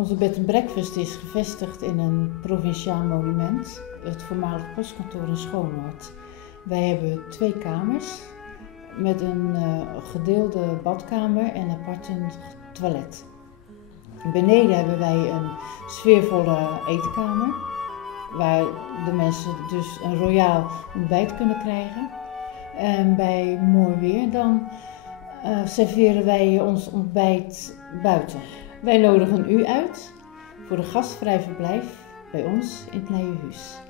Onze bed and breakfast is gevestigd in een provinciaal monument, het voormalig postkantoor in Schoonhoord. Wij hebben 2 kamers met een gedeelde badkamer en apart een toilet. Beneden hebben wij een sfeervolle eetkamer, waar de mensen dus een royaal ontbijt kunnen krijgen. En bij mooi weer dan serveren wij ons ontbijt buiten. Wij nodigen u uit voor een gastvrij verblijf bij ons in het Nijenhuis.